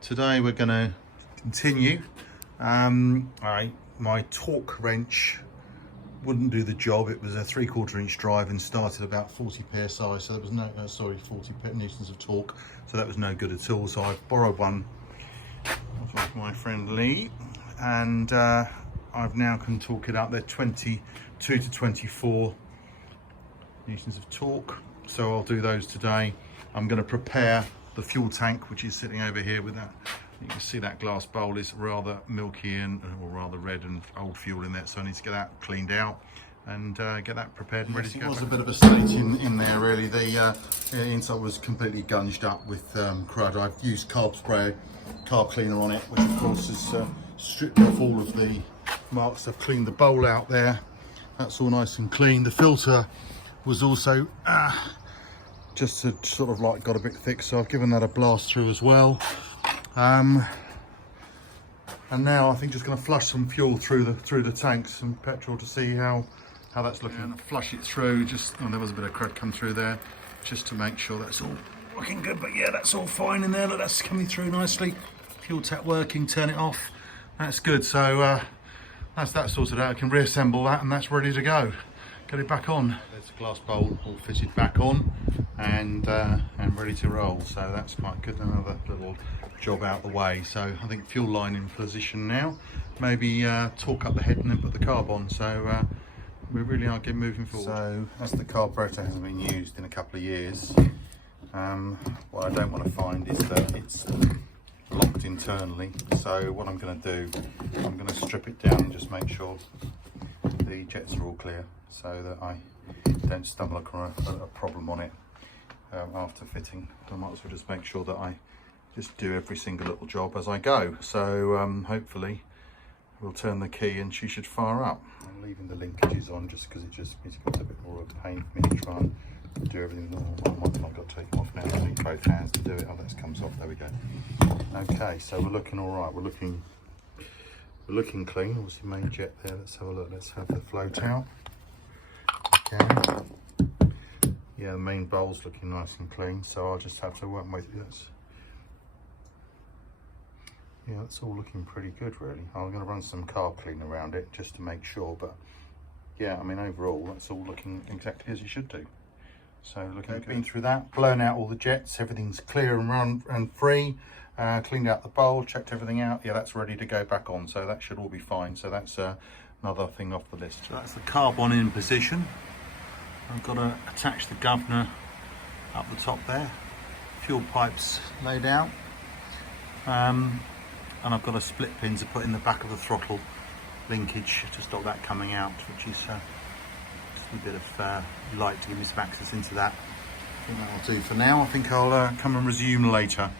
Today we're going to continue. My torque wrench wouldn't do the job. It was a 3/4 inch drive and started about 40 psi, so there was no 40 newtons of torque, so that was no good at all. So I've borrowed one off my friend Lee, and I've now can torque it up. They're 22 to 24 newtons of torque, so I'll do those today. I'm going to prepare the fuel tank, which is sitting over here with that. You can see that glass bowl is rather milky and or rather red and old fuel in there, so I need to get that cleaned out and get that prepared and ready to go. It was a bit of a state in there really. The inside was completely gunged up with crud. I've used carb spray, carb cleaner on it, which of course has stripped off all of the marks. I've cleaned the bowl out there, that's all nice and clean. The filter was also just had sort of like got a bit thick, so I've given that a blast through as well. And now I think just going to flush some fuel through the tanks, some petrol, to see how that's looking. And flush it through. Just there was a bit of crud come through there, just to make sure that's all looking good. But yeah, that's all fine in there. Look, that's coming through nicely. Fuel tap working. Turn it off. That's good. So that's that sorted out. I can reassemble that, and that's ready to go. Get it back on. There's a glass bowl all fitted back on and ready to roll, so that's quite good. Another little job out the way. So I think fuel line in position now. Maybe torque up the head and then put the carb on. So we really are getting moving forward. So as the carburetor hasn't been used in a couple of years, what I don't want to find is that it's blocked internally. So what I'm going to do, I'm going to strip it down and just make sure the jets are all clear, so that I don't stumble across a problem on it after fitting. I might as well just make sure that I just do every single little job as I go. So hopefully we'll turn the key and she should fire up. I'm leaving the linkages on just because it just becomes a bit more of a pain for me to try and do everything. I've got to take them off now. I need both hands to do it. Oh, that comes off. There we go. Okay, so we're looking all right. We're looking clean. Obviously main jet there. Let's have a look. Let's have the float out. Okay. Yeah, the main bowl's looking nice and clean, so I'll just have to work with this. Yeah, that's all looking pretty good really. I'm going to run some carb clean around it just to make sure, but yeah, I mean overall that's all looking exactly as it should do. So looking okay. Been through that, blown out all the jets, everything's clear and free. Cleaned out the bowl, checked everything out. Yeah, that's ready to go back on, so that should all be fine. So that's another thing off the list. So that's the carb on in position. I've got to attach the governor up the top there. Fuel pipes laid out. And I've got a split pin to put in the back of the throttle linkage to stop that coming out, which is just a bit of light to give me some access into that. I think that'll do for now. I think I'll come and resume later.